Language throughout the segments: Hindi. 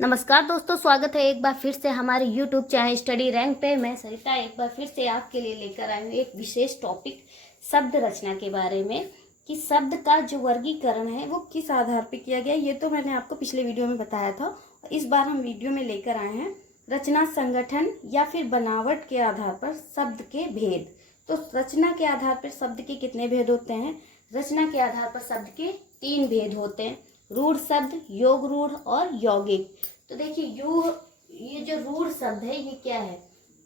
नमस्कार दोस्तों, स्वागत है एक बार फिर से हमारे YouTube चैनल स्टडी रैंक पे। मैं सरिता एक बार फिर से आपके लिए लेकर आई हूँ एक विशेष टॉपिक शब्द रचना के बारे में कि शब्द का जो वर्गीकरण है वो किस आधार पे किया गया। ये तो मैंने आपको पिछले वीडियो में बताया था। इस बार हम वीडियो में लेकर आए हैं रचना, संगठन या फिर बनावट के आधार पर शब्द के भेद। तो रचना के आधार पर शब्द के कितने भेद होते हैं? रचना के आधार पर शब्द के 3 भेद होते हैं, रूढ़ शब्द, योग रूढ़ और यौगिक। तो देखिए ये जो रूढ़ शब्द है ये क्या है?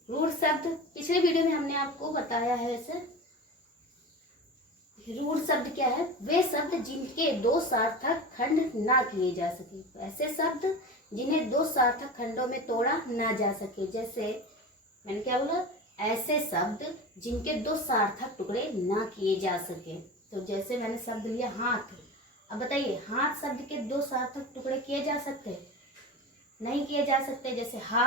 रूढ़ शब्द पिछले वीडियो में हमने आपको बताया है। ऐसे रूढ़ शब्द क्या है? वे शब्द जिनके 2 सार्थक खंड ना किए जा सके। ऐसे शब्द जिन्हें 2 सार्थक खंडों में तोड़ा ना जा सके। जैसे मैंने क्या बोला? ऐसे शब्द जिनके 2 सार्थक टुकड़े ना किए जा सके। तो जैसे मैंने शब्द लिया हाथ। अब बताइए, हाथ शब्द के 2 सार्थक टुकड़े किए जा सकते? नहीं किए जा सकते। जैसे हा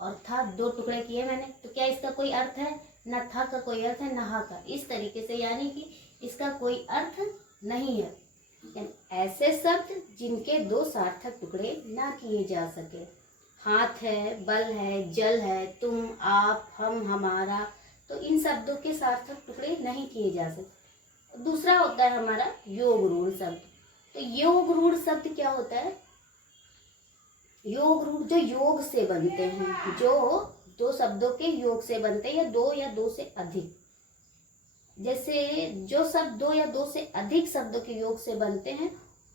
और था 2 टुकड़े किए मैंने, तो क्या इसका कोई अर्थ है? न था का कोई अर्थ है, न हा का। इस तरीके से यानी कि इसका कोई अर्थ नहीं है। ऐसे शब्द जिनके 2 सार्थक टुकड़े ना किए जा सके। हाथ है, बल है, जल है, तुम, आप, हम, हमारा, तो इन शब्दों के सार्थक टुकड़े नहीं किए जा सकते। दूसरा होता है हमारा योग रूढ़ शब्द। तो योग रूढ़ शब्द क्या होता है? योग रूढ़ जो योग से बनते हैं, जो 2 शब्दों के योग से बनते हैं, या 2 से अधिक। जैसे जो शब्द 2 या 2 से अधिक शब्दों के योग से बनते हैं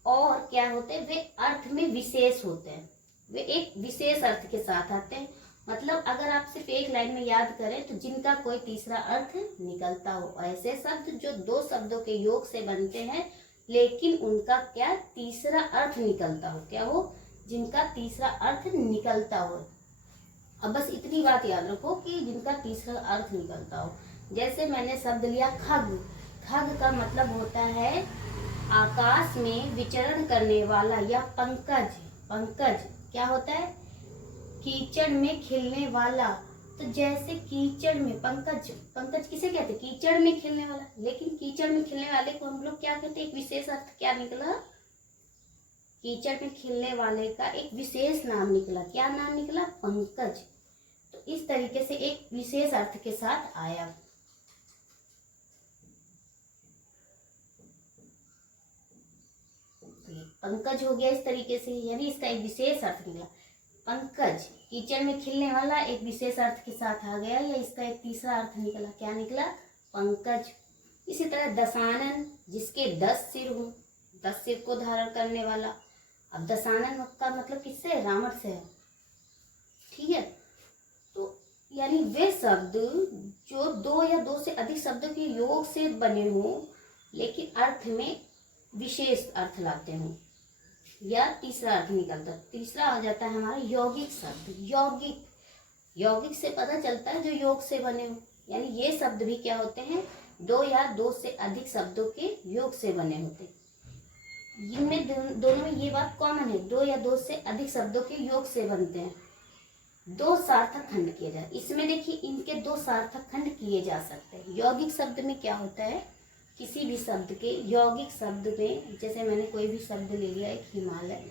और क्या होते हैं, वे अर्थ में विशेष होते हैं। वे एक विशेष अर्थ के साथ आते हैं। मतलब अगर आप सिर्फ एक लाइन में याद करें तो जिनका कोई तीसरा अर्थ निकलता हो। ऐसे शब्द जो 2 शब्दों के योग से बनते हैं लेकिन उनका क्या तीसरा अर्थ निकलता हो। क्या हो? जिनका तीसरा अर्थ निकलता हो। अब बस इतनी बात याद रखो कि जिनका तीसरा अर्थ निकलता हो। जैसे मैंने शब्द लिया खग। खग का मतलब होता है आकाश में विचरण करने वाला या पंकज। पंकज क्या होता है? कीचड़ में खिलने वाला। तो जैसे कीचड़ में पंकज, पंकज किसे कहते हैं? कीचड़ में खिलने वाला। लेकिन कीचड़ में खिलने वाले को हम लोग क्या कहते हैं? एक विशेष अर्थ क्या निकला? कीचड़ में खिलने वाले का एक विशेष नाम निकला। क्या नाम निकला? पंकज। तो इस तरीके से एक विशेष अर्थ के साथ आया। पंकज हो गया इस तरीके से, यानी इसका एक विशेष अर्थ निकला। पंकज कीचड़ में खिलने वाला एक विशेष अर्थ के साथ आ गया, या इसका एक तीसरा अर्थ निकला। क्या निकला? पंकज। इसी तरह दशानन, जिसके 10 सिर हो, 10 सिर को धारण करने वाला। अब दशानन का मतलब किससे? रावण से है। ठीक है। तो यानी वे शब्द जो 2 या 2 से अधिक शब्दों के योग से बने हों लेकिन अर्थ में विशेष अर्थ लाते हों या तीसरा अर्थ निकलता। तीसरा आ जाता है हमारा यौगिक शब्द। यौगिक, यौगिक से पता चलता है जो योग से बने हो। यानी ये शब्द भी क्या होते हैं? 2 या 2 से अधिक शब्दों के योग से बने होते हैं। इनमें दोनों में ये बात कॉमन है, 2 या 2 से अधिक शब्दों के योग से बनते हैं। 2 सार्थक खंड किए जाए। इसमें देखिए इनके 2 सार्थक खंड किए जा सकते हैं। यौगिक शब्द में क्या होता है? किसी भी शब्द के यौगिक शब्द में, जैसे मैंने कोई भी शब्द ले लिया, एक हिमालय।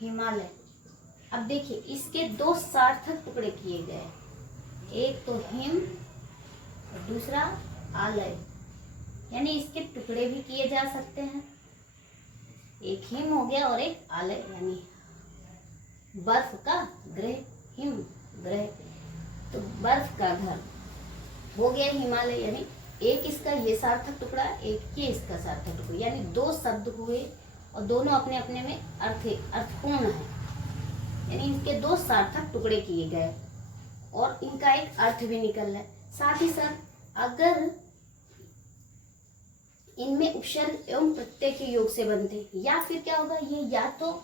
हिमालय, अब देखिए इसके 2 सार्थक टुकड़े किए गए। एक तो हिम और दूसरा आलय, यानी इसके टुकड़े भी किए जा सकते हैं। एक हिम हो गया और एक आलय, यानी बर्फ का ग्रह, हिम ग्रह, तो बर्फ का घर हो गया हिमालय। यानी एक इसका ये सार्थक टुकड़ा, एक ये इसका सार्थक टुकड़ा, यानी 2 शब्द हुए और दोनों अपने अपने में अर्थपूर्ण है। यानी इनके 2 सार्थक टुकड़े किए गए और इनका एक अर्थ भी निकल रहा है। साथ ही साथ अगर इनमें उपसर्ग एवं प्रत्यय के योग से बनते, या फिर क्या होगा, ये या तो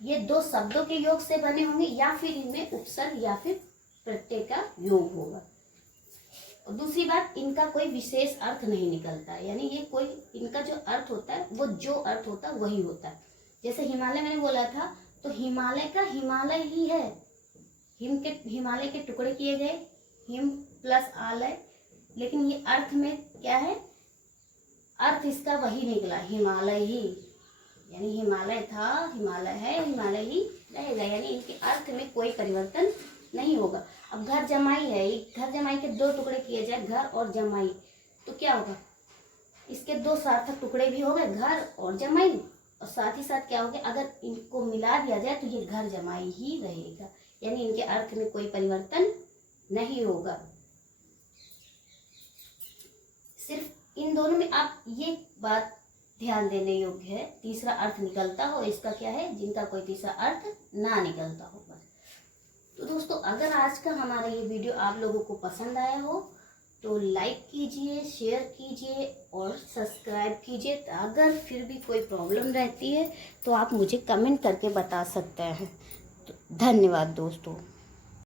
ये 2 शब्दों के योग से बने होंगे या फिर इनमें उपसर्ग या फिर प्रत्यय का योग होगा। और दूसरी बात, इनका कोई विशेष अर्थ नहीं निकलता है। यानी ये कोई, इनका जो अर्थ होता है वो जो अर्थ होता है वही होता है। जैसे हिमालय मैंने बोला था, तो हिमालय का हिमालय ही है। हिमालय के टुकड़े किए गए, हिम प्लस आलय, लेकिन ये अर्थ में क्या है? अर्थ इसका वही निकला, हिमालय ही। यानी हिमालय था, हिमालय है, हिमालय ही रहेगा, यानी इनके अर्थ में कोई परिवर्तन नहीं होगा। अब घर जमाई है, घर जमाई के दो टुकड़े किए जाए, घर और जमाई, तो क्या होगा, इसके दो सार्थक टुकड़े भी हो गए, घर और जमाई, और साथ ही साथ क्या हो गया, अगर इनको मिला दिया जाए तो ये घर जमाई ही रहेगा, यानी इनके अर्थ में कोई परिवर्तन नहीं होगा। सिर्फ इन दोनों में आप ये बात ध्यान देने योग्य है, तीसरा अर्थ निकलता हो, इसका क्या है, जिनका कोई तीसरा अर्थ ना निकलता हो बस। तो दोस्तों, अगर आज का हमारा ये वीडियो आप लोगों को पसंद आया हो तो लाइक कीजिए, शेयर कीजिए और सब्सक्राइब कीजिए। अगर फिर भी कोई प्रॉब्लम रहती है तो आप मुझे कमेंट करके बता सकते हैं। तो धन्यवाद दोस्तों।